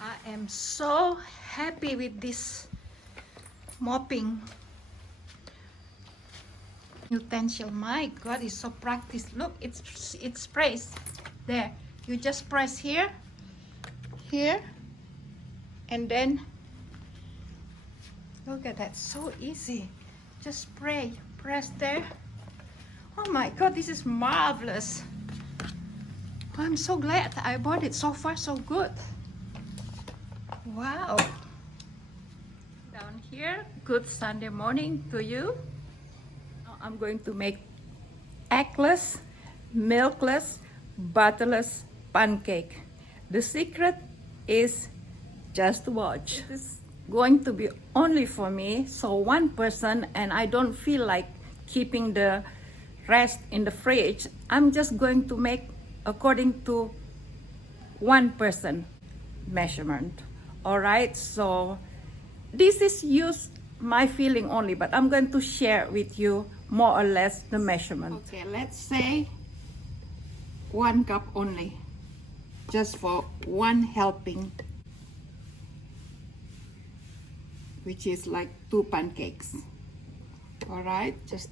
I am so happy with this mopping utensil. My God, it's so practice. Look, it sprays. There, you just press here, and then look at that, so easy. Just spray, press there. Oh my God, this is marvelous. I'm so glad I bought it. So far so good. Wow. Down here, good Sunday morning to you. Now I'm going to make eggless, milkless, butterless pancake. The secret is just watch. This is going to be only for me, so one person, and I don't feel like keeping the rest in the fridge. I'm just going to make according to one person measurement. All right, so this is use my feeling only, but I'm going to share with you more or less the measurement. Okay, let's say 1 cup only, just for one helping, which is like 2 pancakes. All right, just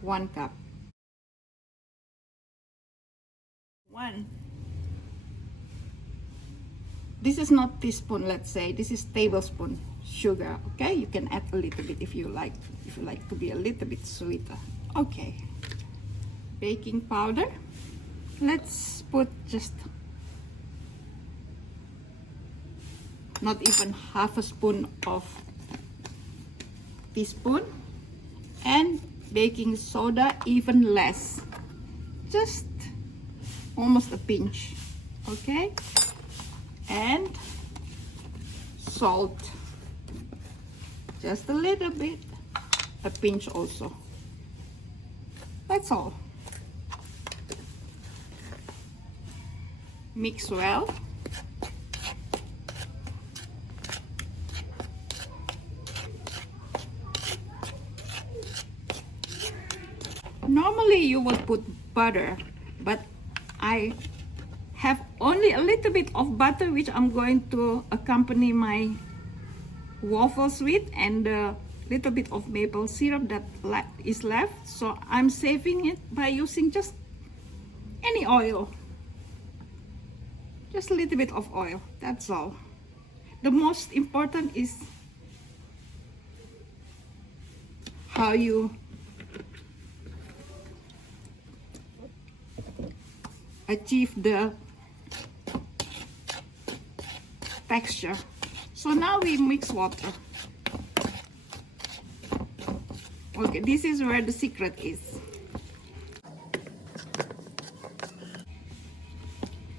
1 cup. 1. This is not teaspoon, let's say. This is tablespoon sugar. Okay, you can add a little bit if you like. If you like to be a little bit sweeter. Okay. Baking powder. Let's put just not even half a spoon of teaspoon, and baking soda even less. Just almost a pinch. Okay. And salt, just a little bit, a pinch also. That's all. Mix well. Normally you would put butter, but I have only a little bit of butter, which I'm going to accompany my waffles with, and a little bit of maple syrup that is left. So I'm saving it by using just any oil, just a little bit of oil. That's all. The most important is how you achieve the texture. So now we mix water. Okay, this is where the secret is.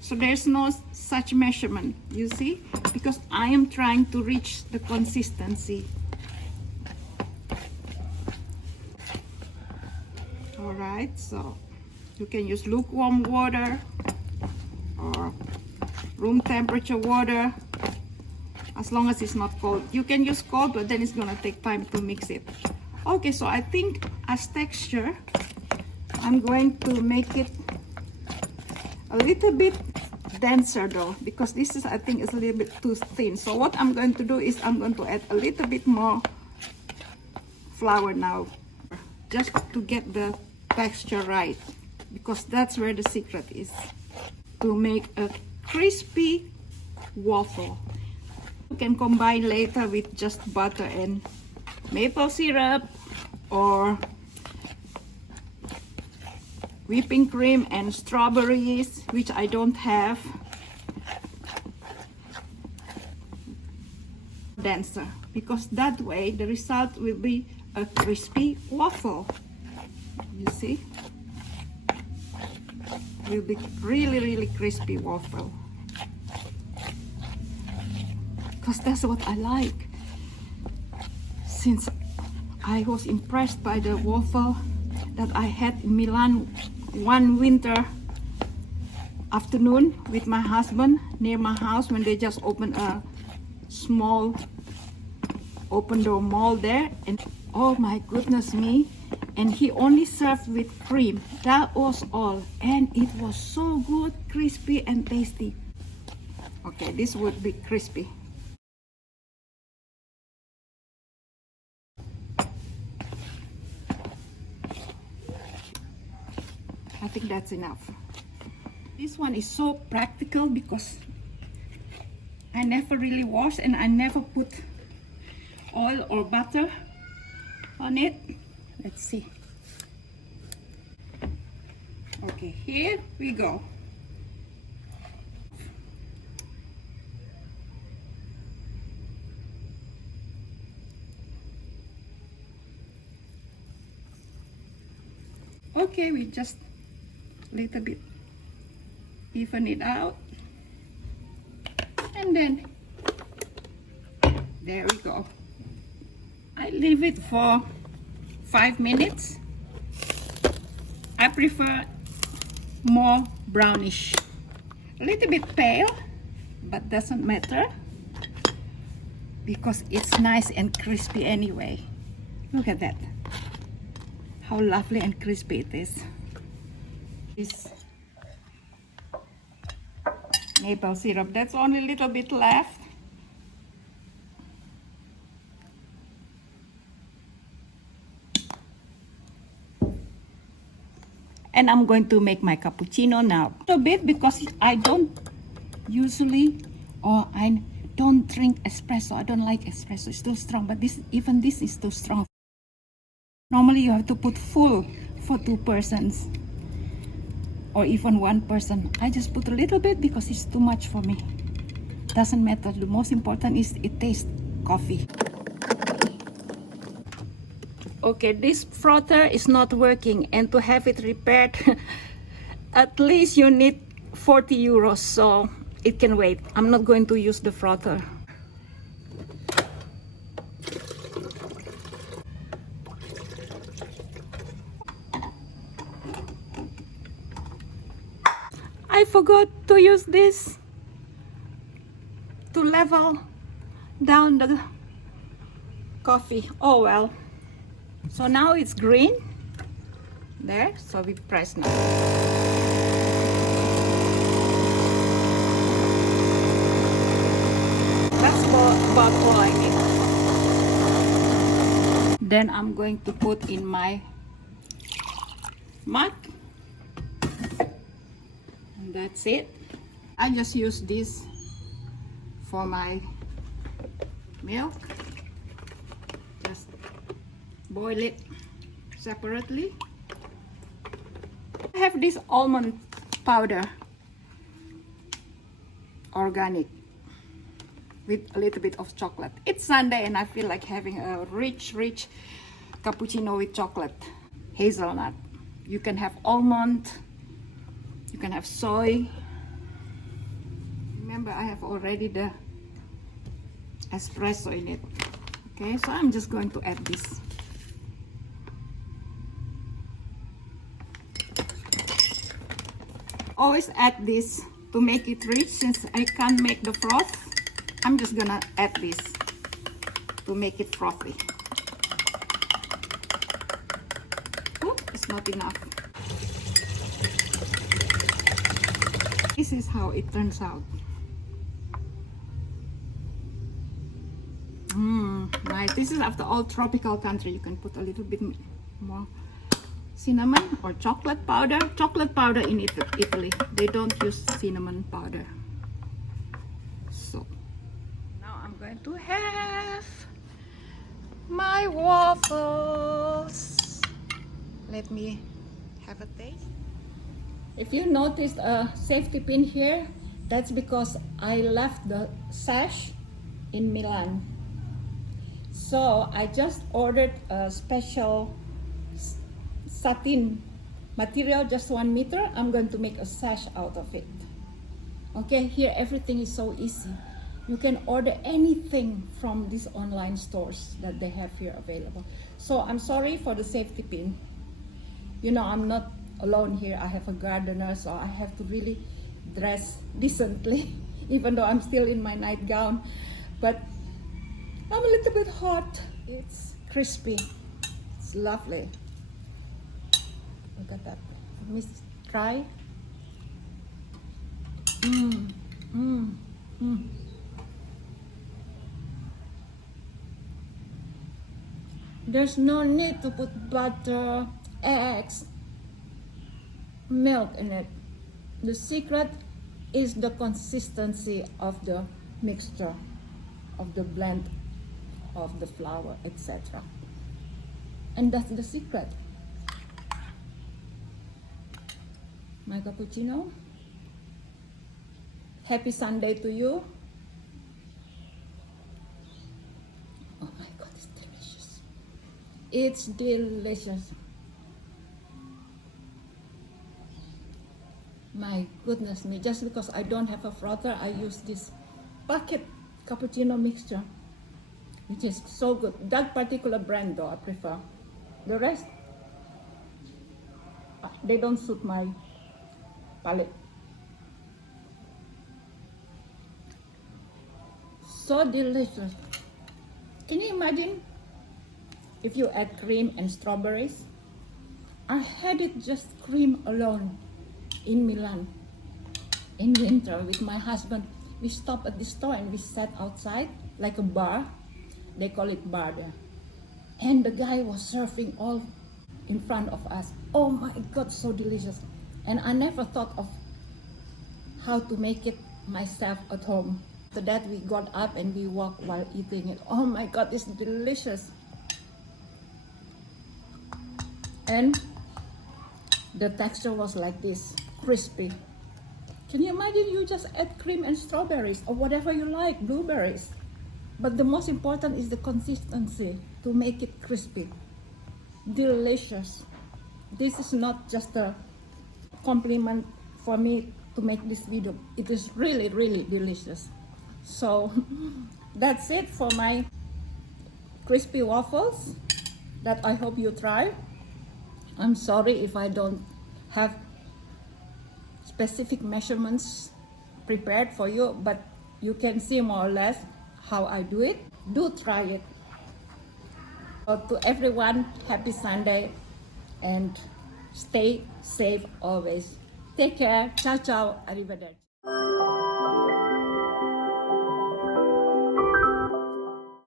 So there's no such measurement, you see, because I am trying to reach the consistency. All right, so you can use lukewarm water or room temperature water, as long as it's not cold. You can use cold, but then it's gonna take time to mix it. Okay, so I think as texture, I'm going to make it a little bit denser though, because this is, I think, is a little bit too thin. So what I'm going to do is I'm going to add a little bit more flour now, just to get the texture right, because that's where the secret is, to make a crispy waffle. You can combine later with just butter and maple syrup, or whipping cream and strawberries, which I don't have. Denser, because that way the result will be a crispy waffle. You see, will be really crispy waffle, because that's what I like. Since I was impressed by the waffle that I had in Milan one winter afternoon with my husband near my house, when they just opened a small open door mall there, and oh my goodness me, and he only served with cream. That was all, and it was so good, crispy and tasty. Okay, this would be crispy. I think that's enough. This one is so practical because I never really wash, and I never put oil or butter on it. Let's see. Okay, here we go. Okay, we just little bit even it out, and then there we go. I leave it for 5 minutes. I prefer more brownish, a little bit pale, but doesn't matter because it's nice and crispy anyway. Look at that, how lovely and crispy it is. This maple syrup, that's only a little bit left. And I'm going to make my cappuccino now. A bit, because I don't usually, or I don't drink espresso. I don't like espresso, it's too strong, but even this is too strong. Normally you have to put full for 2 persons. Or even 1 person. I just put a little bit because it's too much for me. Doesn't matter. The most important is it tastes coffee. Okay, this frother is not working, and to have it repaired, at least you need 40 euros, so it can wait. I'm not going to use the frother. I forgot to use this to level down the coffee. Oh well. So now it's green. There, so we press now. That's about all I need. Then I'm going to put in my mug. That's it. I just use this for my milk. Just boil it separately. I have this almond powder, organic, with a little bit of chocolate. It's Sunday and I feel like having a rich cappuccino with chocolate, hazelnut. You can have almond, you can have soy. Remember, I have already the espresso in it. Okay, so I'm just going to add this. Always add this to make it rich. Since I can't make the froth, I'm just gonna add this to make it frothy. Oh, it's not enough. This is how it turns out. Right, this is after all tropical country. You can put a little bit more cinnamon or chocolate powder. Chocolate powder in Italy. They don't use cinnamon powder. So now I'm going to have my waffles. Let me have a taste. If you noticed a safety pin here, that's because I left the sash in Milan. So I just ordered a special satin material, just 1 meter. I'm going to make a sash out of it. Okay, here everything is so easy. You can order anything from these online stores that they have here available. So I'm sorry for the safety pin. You know, I'm not alone here. I have a gardener, so I have to really dress decently, even though I'm still in my nightgown. But I'm a little bit hot. It's crispy. It's lovely. Look at that. Let me try. There's no need to put butter, eggs, milk in it. The secret is the consistency of the mixture, of the blend of the flour, etc. And that's the secret. My cappuccino. Happy Sunday to you. Oh my God, it's delicious. It's delicious. My goodness me, just because I don't have a frother, I use this bucket cappuccino mixture, which is so good. That particular brand though, I prefer. The rest, they don't suit my palate. So delicious. Can you imagine if you add cream and strawberries? I had it just cream alone in Milan in winter with my husband. We stopped at the store and we sat outside like a bar. They call it bar there. And the guy was serving all in front of us. Oh my God, so delicious. And I never thought of how to make it myself at home. After that, we got up and we walked while eating it. Oh my God, it's delicious. And the texture was like this, crispy. Can you imagine you just add cream and strawberries or whatever you like, blueberries. But the most important is the consistency to make it crispy. Delicious. This is not just a compliment for me to make this video. It is really, really delicious. So that's it for my crispy waffles that I hope you try. I'm sorry if I don't have specific measurements prepared for you, but you can see more or less how I do it. Do try it. So to everyone, happy Sunday and stay safe always. Take care. Ciao, ciao. Arrivederci.